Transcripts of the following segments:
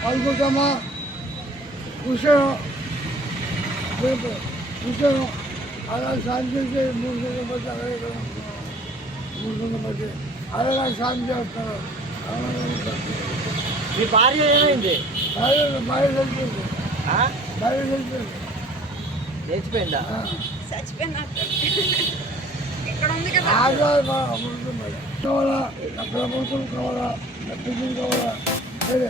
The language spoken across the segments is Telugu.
పాల్గొంటామా కూర్చోను రేపు కూర్చోను అలా సాయం చేసి మూడు వందల బట్టి అలాగే ఇక్కడ ఉంటున్నాను. మూడు వందల బట్టి అలాగే సాయం చేస్తారు మీ భార్య ఏమైంది భార్య భార్య చనిపోయింది ఆ? భార్య చనిపోయింది చచ్చిపోయిందా ఆ. ఇక్కడ ఉంది కదా ఆగ్రహాలు బాగా కావాలా నా ప్రభుత్వం కావాలా నా కావాలా సరే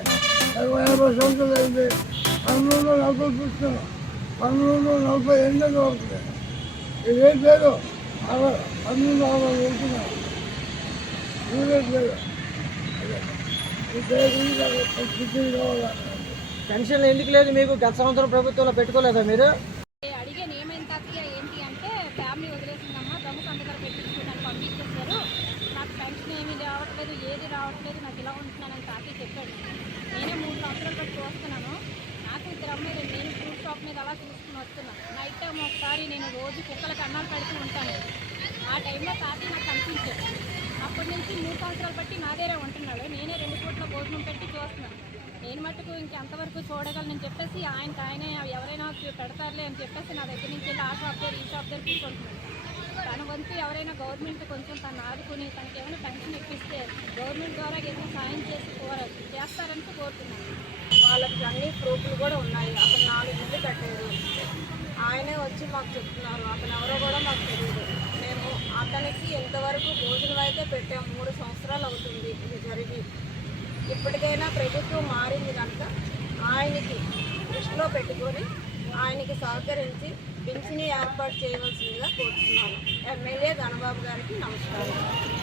నాకు యాభై సంవత్సరాలు అయింది పన్నెండు నలభై చూస్తున్నాను పన్నెండు నలభై ఎనిమిది అవుతుంది ఇదేం లేదు అరవై పన్నెండు అరవై వెళ్తున్నాను ఇదేం లేదు అదే. ఈ దేశం నాకు పింఛన్ కావాలా పెన్షన్ ఎందుకు లేదు మీకు? గత సంవత్సరం ప్రభుత్వంలో పెట్టుకోలేదా మీరు? అడిగాను ఏమైంది తాతయ్య ఏంటి అంటే ఫ్యామిలీ వదిలేసిందమ్మా దొంగ సంతకాలు పెట్టించుకుని నన్ను పంపించేశారు. నాకు పెన్షన్ ఏమీ రావట్లేదు ఏది రావట్లేదు నాకు ఇలా ఉంటున్నానని తాతయ్య చెప్పాడు. నేనే మూడు సంవత్సరాలు బట్టి చూస్తున్నాను. నాకు ఇద్దరు అమ్మాయిలు నేను ఫ్రూట్ షాప్ మీద అలా చూసుకుని వస్తున్నాను నైట్ టైం ఒకసారి నేను రోజు కుక్కలకు అన్నాలు పెడుతూ ఉంటాను. ఆ టైంలో తాతయ్య నాకు నుంచి మూడు సంవత్సరాలు బట్టి నా దగ్గర ఉంటున్నాడు. నేనే రెండు పూట్ల భోజనం పెట్టి చూస్తున్నాను. నేను మటుకు ఇంకెంతవరకు చూడగలనని చెప్పేసి ఆయనకి ఆయన ఎవరైనా పెడతారులే అని చెప్పేసి నా దగ్గర నుంచి వెళ్ళి ఆ షాప్ దగ్గర ఈ షాప్ దగ్గర తీసుకుంటున్నాను తన వంతు ఎవరైనా గవర్నమెంట్ కొంచెం తను ఆదుకుని తనకి ఏమైనా పెన్షన్ ఇప్పిస్తే గవర్నమెంట్ ద్వారా ఏమైనా సాయం చేసి కోర- చేస్తారని కోరుతున్నాను. వాళ్ళకి అన్ని ప్రూఫ్లు కూడా ఉన్నాయి. అతను నాలుగు ఇల్లు కట్టారు ఆయనే వచ్చి మాకు చెప్తున్నారు. అతను ఎవరో కూడా మాకు తెలియదు. అతనికి ఎంతవరకు భోజనం అయితే పెట్టే. మూడు సంవత్సరాలు అవుతుంది ఇది జరిగి. ఇప్పటికైనా ప్రభుత్వం మారింది కనుక ఆయనకి దృష్టిలో పెట్టుకొని ఆయనకి సహకరించి పింఛని ఏర్పాటు చేయవలసిందిగా కోరుతున్నాను. ఎమ్మెల్యే ధనబాబు గారికి నమస్కారం.